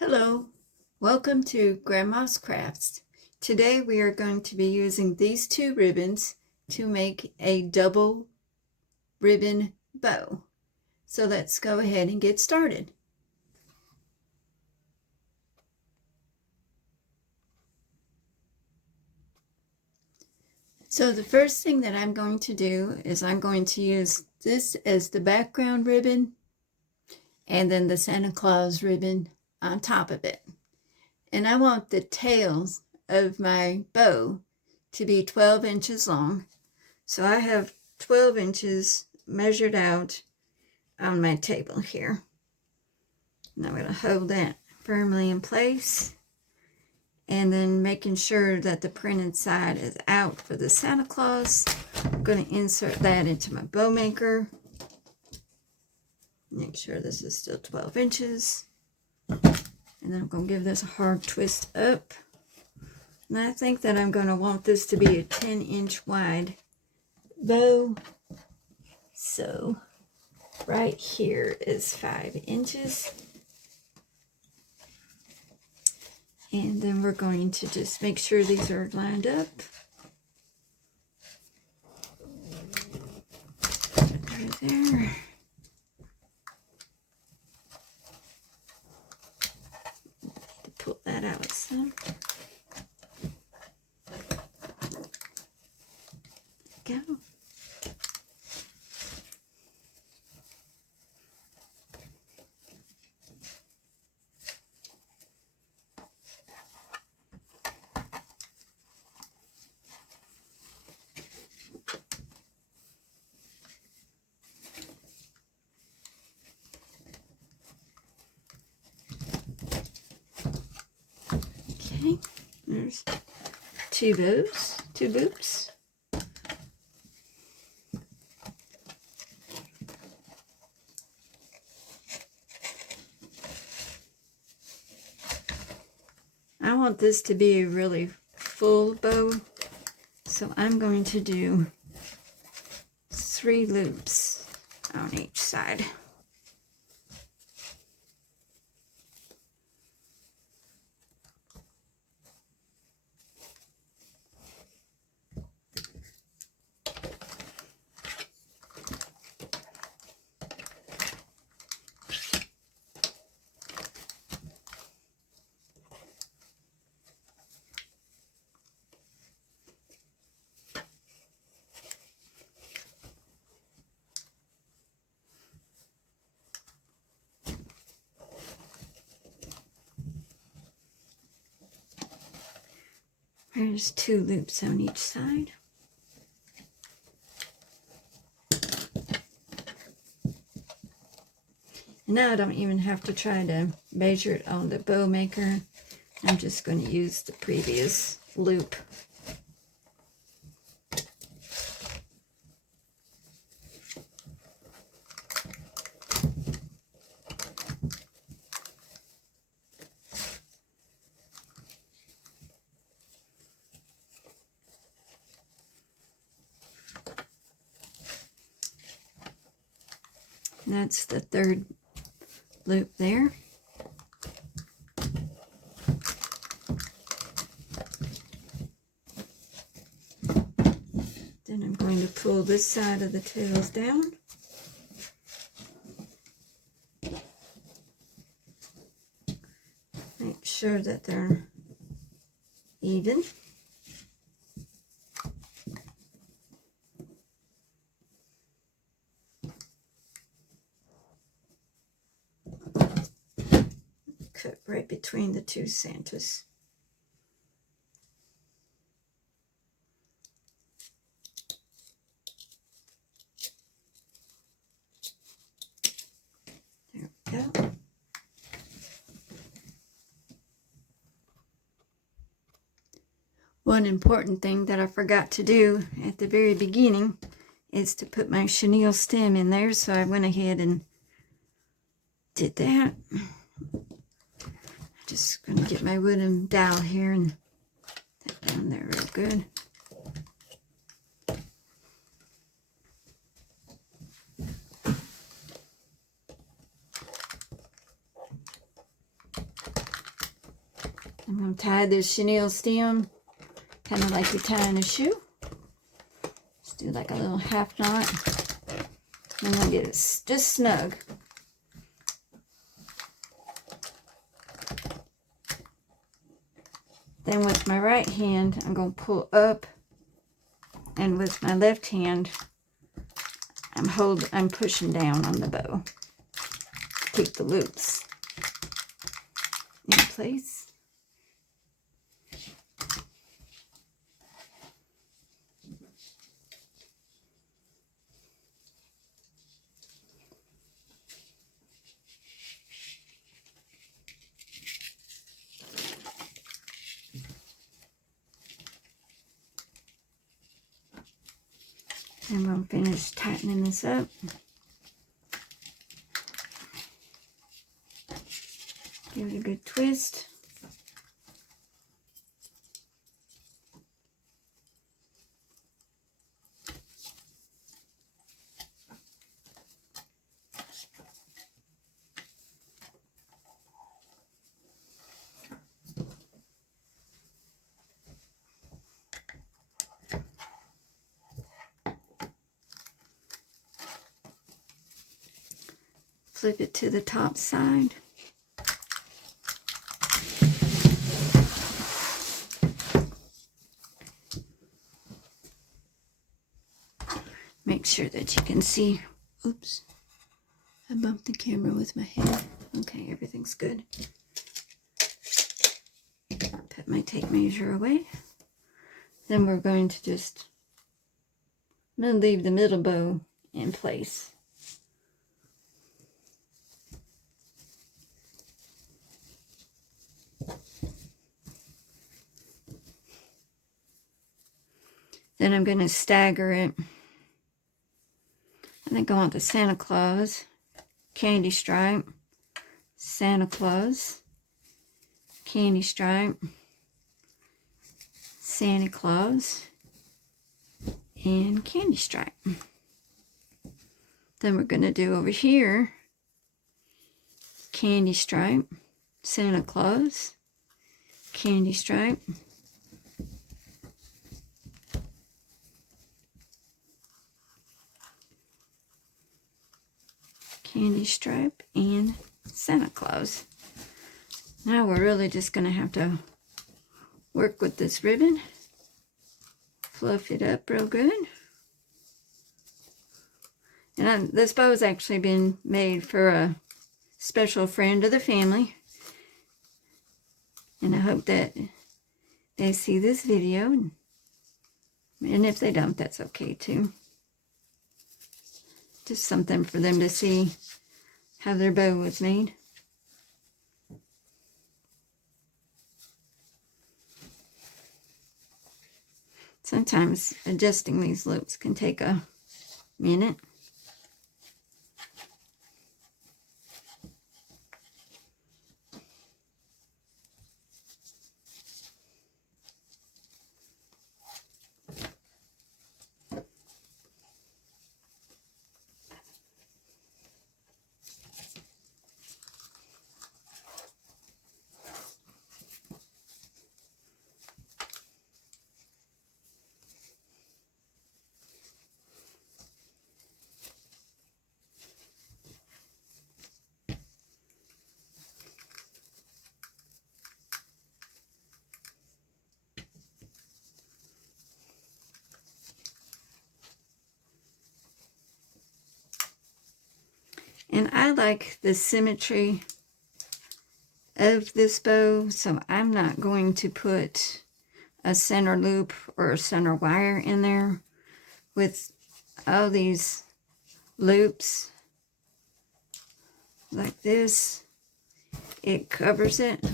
Hello, welcome to Grandma's Crafts. Today we are going to be using these two ribbons to make a double ribbon bow. So let's go ahead and get started. So the first thing that I'm going to do is I'm going to use this as the background ribbon and then the Santa Claus ribbon on top of it. And I want the tails of my bow to be 12 inches long. So I have 12 inches measured out on my table here. And I'm going to hold that firmly in place. And then making sure that the printed side is out for the Santa Claus, I'm going to insert that into my bow maker. Make sure this is still 12 inches. And then I'm going to give this a hard twist up. And I think that I'm going to want this to be a 10-inch wide bow. So right here is 5 inches. And then we're going to just make sure these are lined up. Right there. Pull that out some. There we go. Okay, there's two loops. I want this to be a really full bow, so I'm going to do 3 loops on each side. There's 2 loops on each side. And now I don't even have to try to measure it on the bow maker. I'm just going to use the previous loop. That's the 3rd loop there. Then I'm going to pull this side of the tails down. Make sure that they're even. Cut right between the 2 Santas. There we go. One important thing that I forgot to do at the very beginning is to put my chenille stem in there, so I went ahead and did that. Just going to get my wooden dowel here and put that down there real good. I'm going to tie this chenille stem, kind of like you're tying a shoe. Just do like a little half knot. I'm going to get it just snug. Then with my right hand, I'm going to pull up, and with my left hand, I'm pushing down on the bow. Keep the loops in place. And I'm going to finish tightening this up. Give it a good twist. Flip it to the top side. Make sure that you can see. Oops. I bumped the camera with my head. Okay, everything's good. Put my tape measure away. Then we're going to I'm going to leave the middle bow in place. Then I'm going to stagger it. I think I want the Santa Claus candy stripe, Santa Claus candy stripe, Santa Claus, and candy stripe. Then we're going to do over here candy stripe, Santa Claus, candy stripe, candy stripe, and Santa Claus. Now we're really just going to have to work with this ribbon. Fluff it up real good. And this bow has actually been made for a special friend of the family. And I hope that they see this video. And if they don't, that's okay too. Just something for them to see how their bow was made. Sometimes adjusting these loops can take a minute. And I like the symmetry of this bow, so I'm not going to put a center loop or a center wire in there. With all these loops like this, it covers it.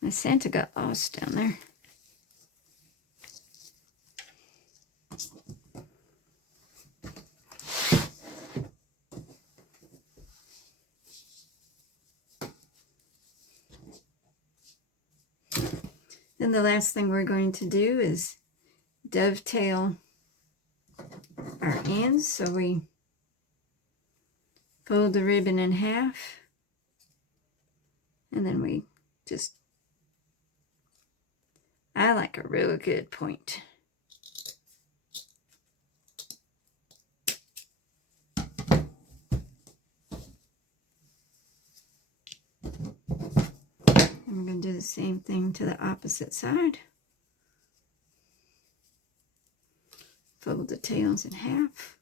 My Santa got lost down there. Then the last thing we're going to do is dovetail our ends. So we fold the ribbon in half, and then we just, I like a real good point. I'm going to do the same thing to the opposite side. Fold the tails in half.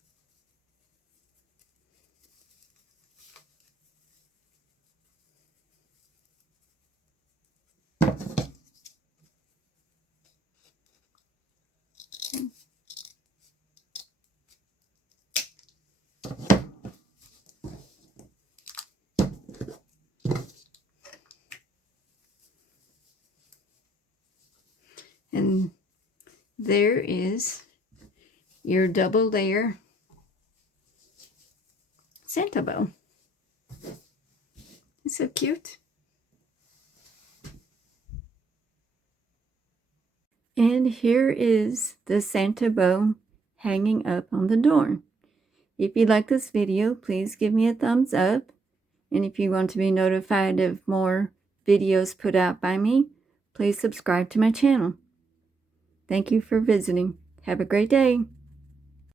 And there is your double layer Santa bow. It's so cute. And here is the Santa bow hanging up on the door. If you like this video, please give me a thumbs up. And if you want to be notified of more videos put out by me, please subscribe to my channel. Thank you for visiting. Have a great day.